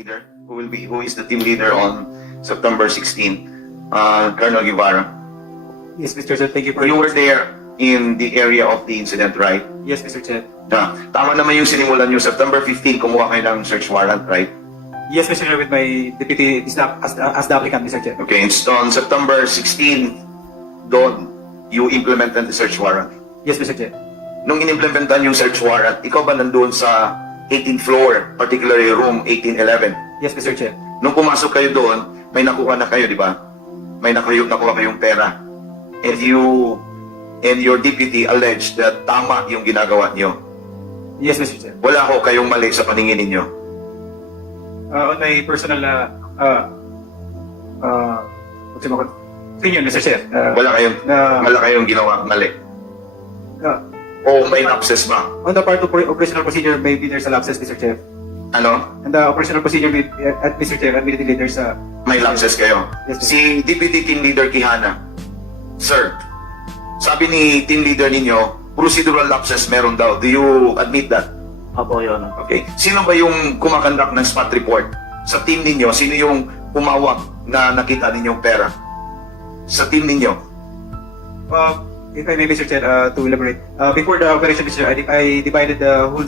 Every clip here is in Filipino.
leader, who is the team leader on September 16, Colonel Guevara. Yes, Mr. Chair. Thank you for You were there in the area of the incident, right? Yes, Mr. Chair. Tama naman yung sinimulan nyo. September 15, kumuha kayo ng search warrant, right? Yes, Mr. Chair, with my deputy as the applicant, Mr. Chair. Okay, and so on September 16, doon, you implemented the search warrant. Yes, Mr. Chair. Nung inimplementan yung search warrant, ikaw ba nandun sa 18th floor, particularly room 1811? Yes, Mr. Chair. Nung pumasok kayo doon, may nakuha na kayo, di ba? May nakuha kayong pera. And you and your deputy alleged that tama yung ginagawa niyo. Yes, Mr. Chair. Wala ho kayong mali sa paningin ninyo. On my personal opinion, Mr. Chair. Wala kayong ginawa mali. O may lapses ba? On the part of operational procedure, maybe there's a lapses, Mr. Chair. Ano? And the operational procedure, Mr. Chair, admittedly there's a... May lapses kayo. Yes, sir. Si Deputy Team Leader Quijana, sir, sabi ni Team Leader ninyo, procedural lapses meron daw. Do you admit that? Apo, Your Honor. Okay. Sino ba yung kumakandak ng spot report? Sa team ninyo, sino yung humawak na nakita ninyong pera? Sa team ninyo? If I may, Mr. Chair, to elaborate. Before the operation, Mr. Chair, I divided the whole...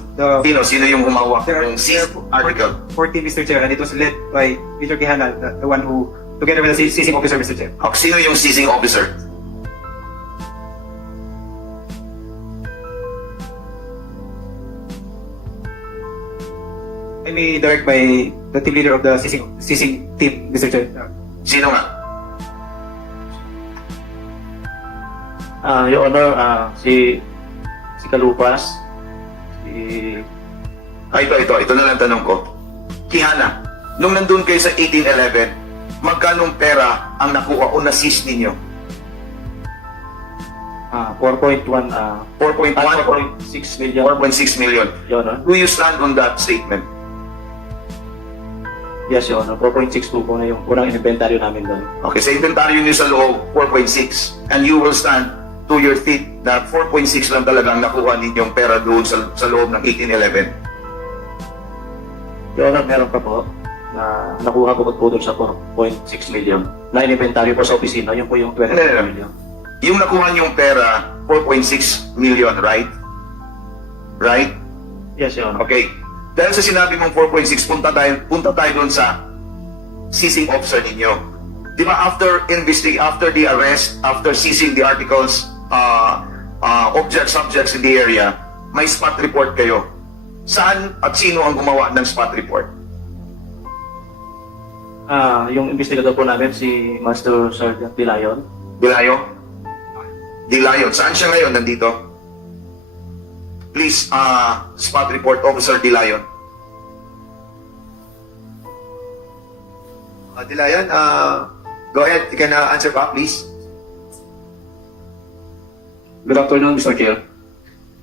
Sino yung humawak There ng seized article? 14, Mr. Chair, and it was led by Major Quijana, the one who, together with the seizing officer, Mr. Chair. Sino yung seizing officer? I may direct by the team leader of the seizing team, Mr. Chair. Sino nga? Your Honor, si Kalupas, Ito na lang tanong ko. Quijana, nung nandun kayo sa 1811, magkanong pera ang nakuha o na-seize ninyo? 4.1, 4.1 4.6 million, 4.6 million. Your Honor. Do you stand on that statement? Yes, Your Honor. 4.62 po na yung unang inventaryo namin doon. Okay, sa inventaryo niyo sa loob, 4.6. And you will stand to your feet na 4.6 lang talagang nakuha ninyong pera doon sa loob ng 1811. Your Honor, meron pa po na nakuha ko po doon sa 4.6 million na inventaryo po sa opisina. Yun po yung 20 million. Yung nakuha niyong pera, 4.6 million, right? Right? Yes, Your Honor. Okay. Dahil sa sinabi mong 4.6, punta tayo doon sa seizing officer ninyo. Di ba after the arrest, after seizing the articles, subjects in the area, may spot report kayo. Saan at sino ang gumawa ng spot report? Yung investigador po namin, si Master Sergeant Pilayon. Dilayo? Dilayo. Saan siya ngayon? Nandito? Please, spot report, Officer Dilayon. Dilayan, go ahead. You can answer back, please. Good afternoon, Mr. Chair.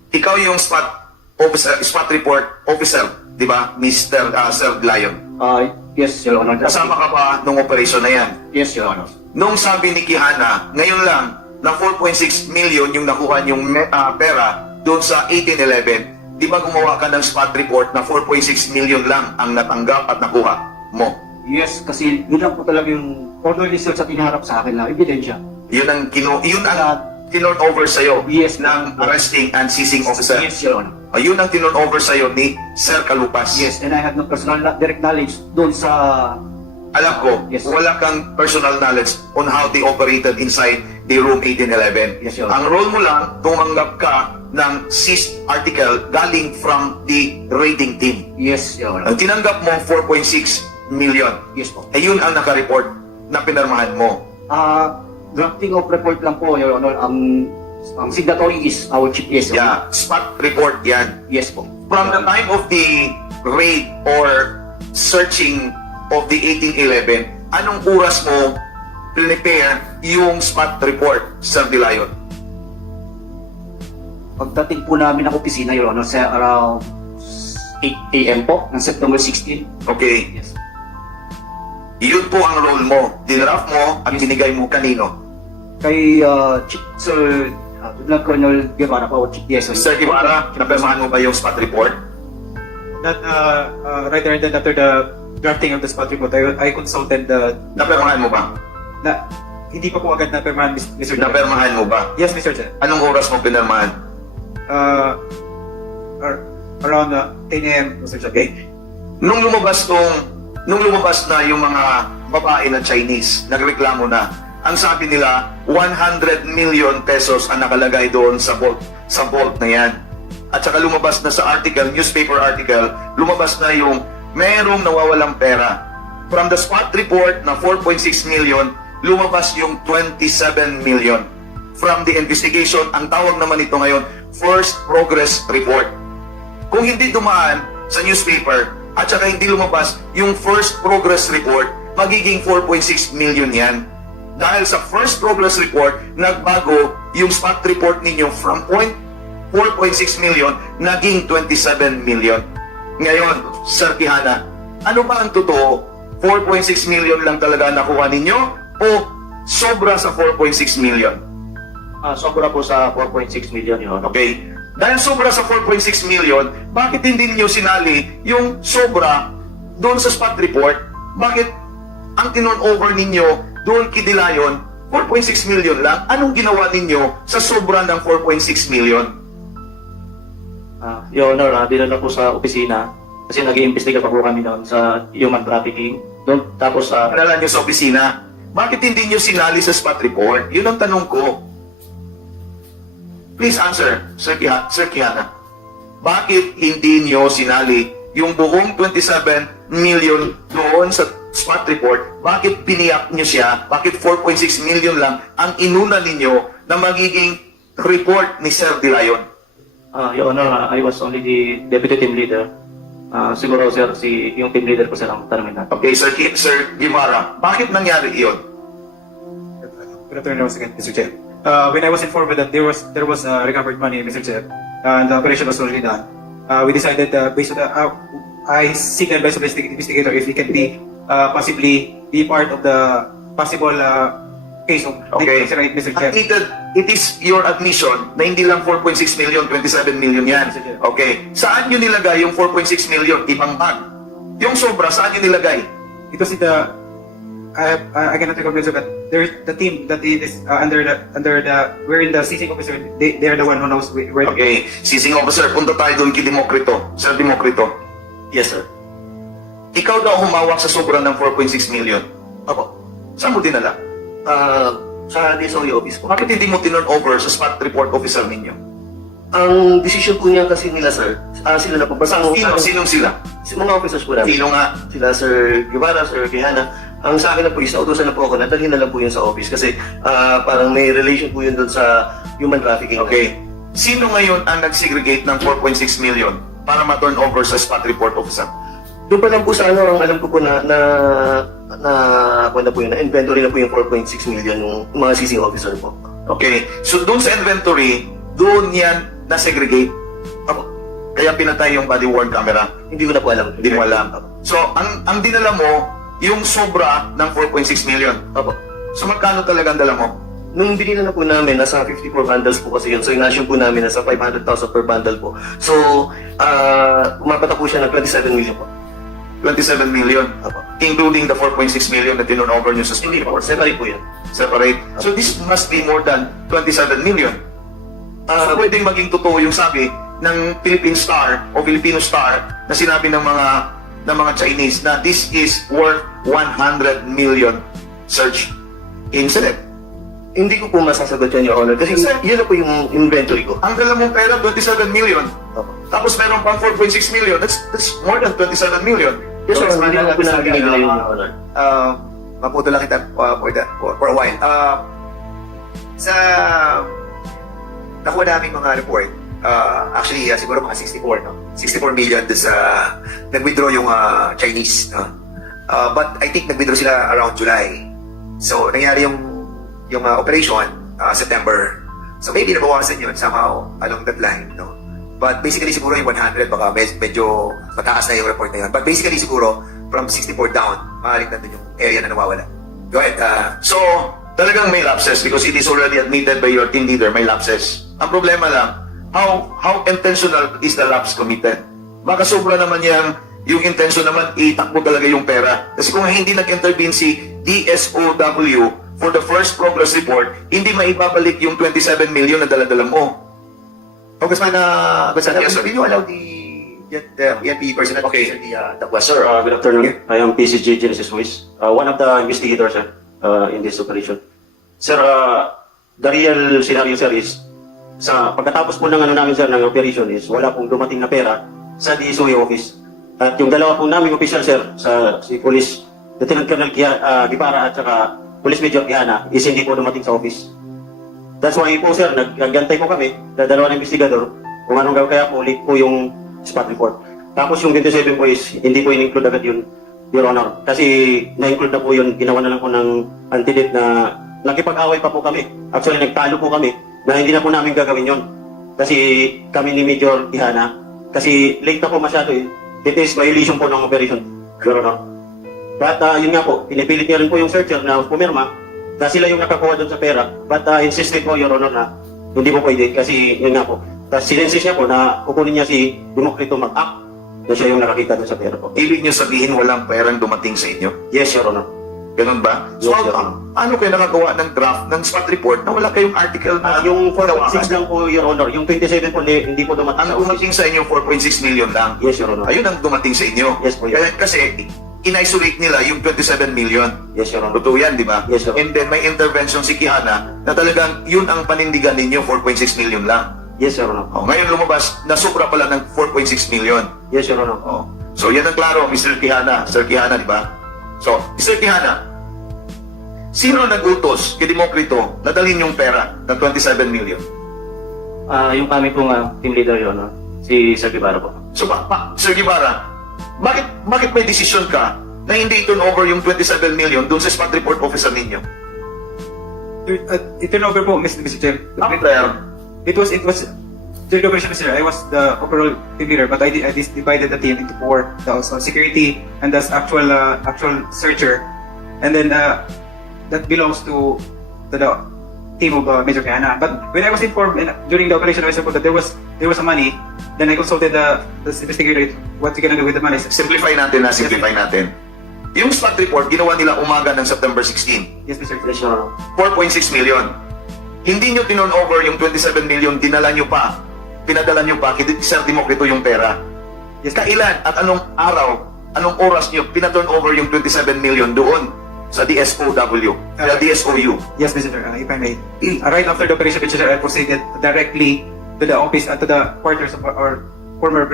Ikaw yung spot report officer, di ba, Mr. Sir Dilayon? Yes, Your Honor. Kasama ka ba nung operation na yan? Yes, Your Honor. Nung sabi ni Quijana, ngayon lang, na 4.6 million yung nakuha yung pera doon sa 1811, di ba gumawa ka ng spot report na 4.6 million lang ang natanggap at nakuha mo? Yes, kasi yun lang po talaga yung order search sa pinaharap sa akin na ebidensya. Yun ang tinurn over sa'yo Yes, ng arresting and seizing officer. Yes, Your Honor. Yun ang tinurn over sa'yo ni Sir Kalupas. Yes, and I have no personal direct knowledge doon sa... Alam ko, Yes. wala kang personal knowledge on how they operated inside the room 1811. Yes, Your Honor. Ang role mo lang, tumanggap ka ng seized article galing from the raiding team. Yes, Your Honor. Ang tinanggap mo, 4.6 million. Yes po. Ayun ang naka-report na pinarmahan mo. Drafting of report lang po, Your Honor. Ang signatory is our chief. Yes, Your Honor. Yeah, spot report yan. Yes po. From the time of the raid or searching of the 1811, anong oras mo prepare yung spot report, Sir Dilayon? Pagdating po namin ng opisina, Your Honor, sa around 8 a.m. po, ng September 16. Okay. Yes. Yun po ang role mo. Dinraft mo at binigay mo kanino? Kay Chief Sir Lieutenant Colonel Guevara po, Chief. Yes, sir. Sir Guevara, napirmahan mo ba yung spot report? That right there and then after the drafting of the spot report, I consulted the Napermahan mo ba? na hindi pa po agad na permahan, Mr. Chair. Napermahan mo ba? Yes, Mr. Chair. Anong oras mo pinirmahan? Around 10 a.m., Mr. Chair. Okay. Nung lumabas na yung mga babae na Chinese, nagreklamo na. Ang sabi nila, 100 million pesos ang nakalagay doon sa vault na yan. At saka lumabas na sa article, newspaper article, lumabas na yung merong nawawalang pera. From the spot report na 4.6 million, lumabas yung 27 million. From the investigation, ang tawag naman ito ngayon, first progress report. Kung hindi dumaan sa newspaper, at saka hindi lumabas yung first progress report, magiging 4.6 million yan. Dahil sa first progress report, nagbago yung spot report ninyo from 4.6 million, naging 27 million. Ngayon, Sir Quijana, ano ba ang totoo? 4.6 million lang talaga nakuha ninyo o sobra sa 4.6 million? Sobra po sa 4.6 million, Your Honor. Okay? Dahil sobra sa 4.6 million, bakit hindi niyo sinali yung sobra doon sa spot report? Bakit ang tinon-over ninyo doon kidilayon, 4.6 million lang? Anong ginawa ninyo sa sobra ng 4.6 million? Your Honor, dinala po sa opisina kasi nag-iimbestiga pa po kami noon sa human trafficking. Doon, tapos Padala nyo sa opisina. Bakit hindi nyo sinali sa spot report? Yun ang tanong ko. Please answer, Sir Quijana. Bakit hindi nyo sinali yung buong 27 million doon sa spot report? Bakit piniyak nyo siya? Bakit 4.6 million lang ang inuna ninyo na magiging report ni Sir De Leon? Your Honor, I was only the deputy team leader. Siguro, sir, yung team leader ko sir ang tanongin natin. Okay, Sir Guevara, bakit nangyari iyon? Good afternoon once again, Mr. Chair. When I was informed that there was recovered money, Mr. Chair, and the operation was already done, we decided based on the I seek the advice of the investigator if he can be possibly be part of the possible case of Okay. Mr. Chair. It is your admission na hindi lang 4.6 million, 27 million yan. Okay. Saan nyo nilagay yung 4.6 million? Ibang bag. Yung sobra, saan nyo nilagay? It was in the I cannot recognize that there's the team that is under the we're in the seizing officer. They are the one who knows where. Okay. Seizing officer, punta tayo doon kay Demokrito. Sir Demokrito, Yes, sir. ikaw daw humawak sa sobra ng 4.6 million. Opo. Saan mo dinala? Sa DSOE office po. Bakit hindi mo tinurn over sa spot report officer ninyo? Ang decision po niya kasi nila, sir, sila na po. Basta Sinong sila? mga officers po namin. Sino nga? Sila Sir Guevara, Sir Quijana. Ang sa akin na po, isautosan na po ako, nadalhin na lang po yun sa office kasi parang may relation po yun doon sa human trafficking. Okay. Sino ngayon ang nag-segregate ng 4.6 million para ma-turn over sa spot report officer? Doon pa lang po sa ang alam ko po na po yun, na inventory na po yung 4.6 million yung mga seizing officer po. Okay. So doon sa inventory, doon yan na-segregate. Ako, Kaya pinatay yung body worn camera. hindi ko na po alam. Hindi mo alam. So, ang dinala mo, yung sobra ng 4.6 million. Opo. So, magkano talaga ang dala mo? Nung binila na po namin, nasa 54 bundles po kasi yun. So, yung nation po namin, nasa 500,000 per bundle po. So, umapata po siya ng 27 million po. 27 million. Opo. Including the 4.6 million na tinurn over nyo sa spot Hindi po, report. separate po yan. Separate. So, this must be more than 27 million. So, pwedeng maging totoo yung sabi ng Philippine Star o Filipino Star na sinabi ng mga Chinese na this is worth 100 million search incident. Hindi ko po masasagot yan, Your Honor. Kasi yun na po yung inventory ko. Ang dala mong pera, 27 million. Opo. Tapos meron pang 4.6 million. That's more than 27 million. Yes, sir. Hindi na po namin binigay yun, Your Honor. Maputo lang kita for a while. Sa nakuha namin mga report, actually siguro mga 64, no? 64 million doon sa nag-withdraw yung Chinese, no? But I think nag-withdraw sila around July. So nangyari yung operation September. So maybe nabawasan yun somehow along that line, no? But basically siguro yung 100 baka medyo mataas na yung report na yun. But basically siguro from 64 down, maaaring nandun yung area na nawawala. Go ahead. So, talagang may lapses because it is already admitted by your team leader, may lapses. Ang problema lang, how intentional is the lapse committed? Baka sobra naman yung intention naman, itakbo talaga yung pera. Kasi kung hindi nag-intervene si DSOW for the first progress report, hindi maibabalik yung 27 million na dala-dala mo. Congressman, Yes, sir. will you allow the PNP personnel to Okay. answer the Sir, question? good afternoon. I am PCG Genesis Ruiz, one of the investigators, sir, in this operation. Sir, the real scenario, sir, is sa pagkatapos po ng ano namin, sir, ng operation is wala pong dumating na pera sa DSOE office. At yung dalawa po naming official, sir, si Police Lieutenant Colonel Gipara at saka Police Major Quijana is hindi po dumating sa office. That's why po, sir, naggantay po kami, dalawa ng investigador, kung anong gawin, kaya po late po yung spot report. Tapos yung 27 po is hindi po in-include agad yun, Your Honor. Kasi na-include na po yun, ginawa na lang po ng antidate na nakipag-away pa po kami. Actually, nagtalo po kami na hindi na po namin gagawin yun. Kasi kami ni Major Quijana, kasi late na po masyado eh. It is violation po ng operation, Your Honor. But yun nga po, pinipilit niya rin po yung searcher na pumirma na sila yung nakakuha doon sa pera. But insisted po, Your Honor, na hindi po pwede kasi yun nga po. Tapos sinensis niya po na kukunin niya si Democrito mag-act na siya yung nakakita doon sa pera po. Ibig niyo sabihin walang perang dumating sa inyo? Yes, Your Honor. Ganun ba? So, Yes, sir. ano kayo nakagawa ng draft ng spot report na wala kayong article na Yung 4.6 tawagan? lang po, Your Honor. Yung 27 po, hindi po dumating Ang sa office. dumating sa inyo, 4.6 million lang. Yes, Your Honor. Ayun ang dumating sa inyo. Yes po, yes. Kasi in-isolate nila yung 27 million. Yes, Your Honor. Totoo yan, di ba? Yes, sir. And then may intervention si Quijana na talagang yun ang panindigan ninyo, 4.6 million lang. Yes, Your Honor. Oh, ngayon lumabas na sobra pala ng 4.6 million. Yes, Your Honor. Oh. So yan ang klaro, Mr. Quijana. Sir Quijana, di ba? So, Mr. Quijana, sino nag-utos kay Democrito na dalhin yung pera ng 27 million? Yung kami pong team leader yun, no? Si Sir Guevara po. So, Sir Guevara, bakit may decision ka na hindi turn over yung 27 million dun sa spot report officer ninyo? Turn over po, Mr. Chair. After, It was during the operation, sir. I was the overall team leader, but I divided the team into four. That was security, and that's actual searcher, and then that belongs to the team of Major Quijana. But when I was informed during the operation, I was informed that there was a money. Then I consulted the investigator what we gonna do with the money. simplify natin. Yung spot report, ginawa nila umaga ng September 16. Yes, Mr. Yes, Your Honor. 4.6 million. Hindi nyo tinon over yung 27 million, pinadala nyo pa kay Sir Democrito yung pera. Yes, Kailan at anong araw, anong oras nyo pinaturn over yung 27 million doon sa DSOW, sa DSOU? Yes, Mr. Chair, if I may. Right after the operation, Mr. Chair, I proceeded directly to the office and to the quarters of our former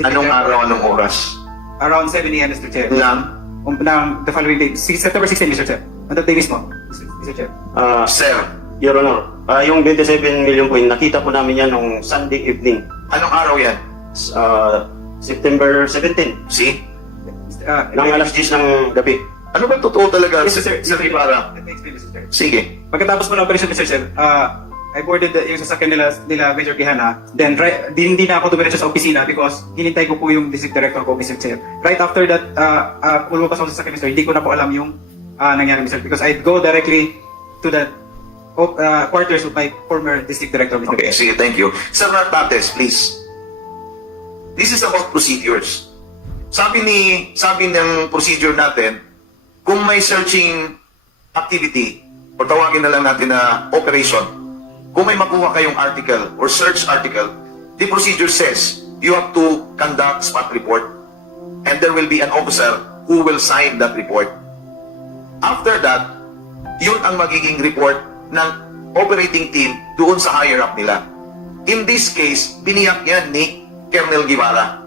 Anong araw, anong oras? around 7 a.m. Mr. Chair. Ng The following day, September 16, Mr. Chair. On that day mismo, Mr. Chair. Sir, Your Honor, yung 27 million po, nakita po namin yan nung Sunday evening. anong araw yan? September 17, See? nang alas 10 ng gabi. Ano ba totoo talaga, Yes, Sir sir. Ibarra? Let me explain, Mr. Chair. Sige. Pagkatapos po ng operation, Mr. Chair, I boarded yung sasakyan nila Major Quijana. Then, hindi na ako dumiretso sa opisina because hinintay ko po yung district director ko, Mr. Chair. Right after that, lumabas ako sa sasakyan, Mr. Hindi ko na po alam yung nangyari, Mr. Because I'd go directly to the quarters of my former district director, Mr. Okay, sige, thank you. Sir Nartates, please. This is about procedures. Sabi ng procedure natin, kung may searching activity, o tawagin na lang natin na operation, kung may makuha kayong article or search article, the procedure says you have to conduct spot report and there will be an officer who will sign that report. After that, yun ang magiging report ng operating team doon sa higher up nila. In this case, biniyak yan ni Colonel Guevara.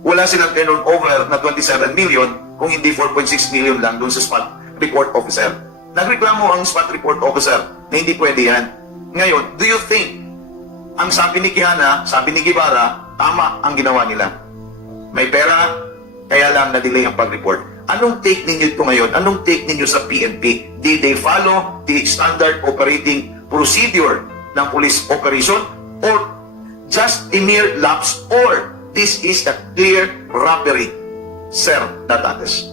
Wala silang turn over na 27 million kung hindi 4.6 million lang doon sa spot report officer. Nagreklamo ang spot report officer na hindi pwede yan. Ngayon, do you think ang sabi ni Quijana, sabi ni Guevara, tama ang ginawa nila? May pera, kaya lang na-delay ang pag-report. Anong take ninyo ito ngayon? Anong take ninyo sa PNP? Did they follow the standard operating procedure ng police operation? Or just a mere lapse? Or this is a clear robbery? Sir Nartates.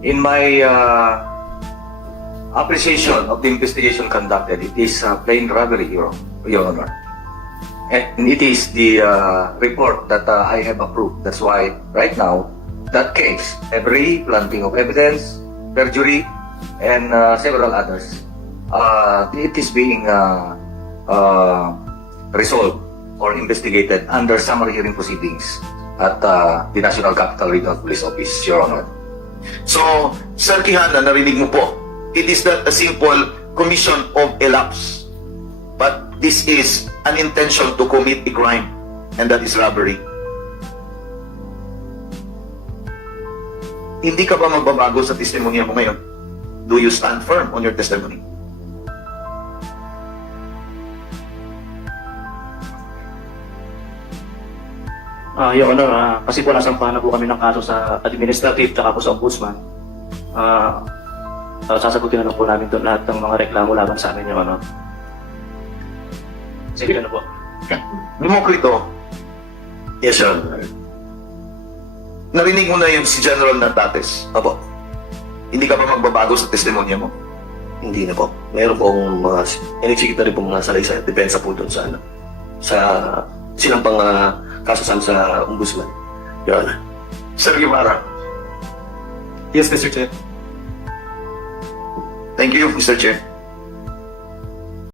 In my appreciation of the investigation conducted, it is plain robbery, Your Honor. And it is the report that I have approved. That's why right now, that case, every planting of evidence, perjury, and several others, it is being resolved or investigated under summary hearing proceedings at the National Capital Regional Police Office, Your Honor. So, Sir Quijana, narinig mo po, it is not a simple commission of a lapse, but this is an intention to commit a crime, and that is robbery. Hindi ka ba magbabago sa testimonya mo ngayon? Do you stand firm on your testimony? Your Honor, kasi po nasampahan na po kami ng kaso sa administrative tsaka po sa ombudsman. Sasagutin na lang po namin doon lahat ng mga reklamo laban sa amin, Your Honor. Sige na po. Demokrito, Yes, Your Honor. narinig mo na yung si General Nartates. Opo, Hindi ka ba magbabago sa testimonya mo? hindi na po. Mayroon pong mga, inichikit na rin pong mga salaysay at depensa po doon sa ano, sa sinampang kaso sa ombudsman, Your Honor. Sir Guevara, Yes, Mr. Chair. thank you, Mr. Chair.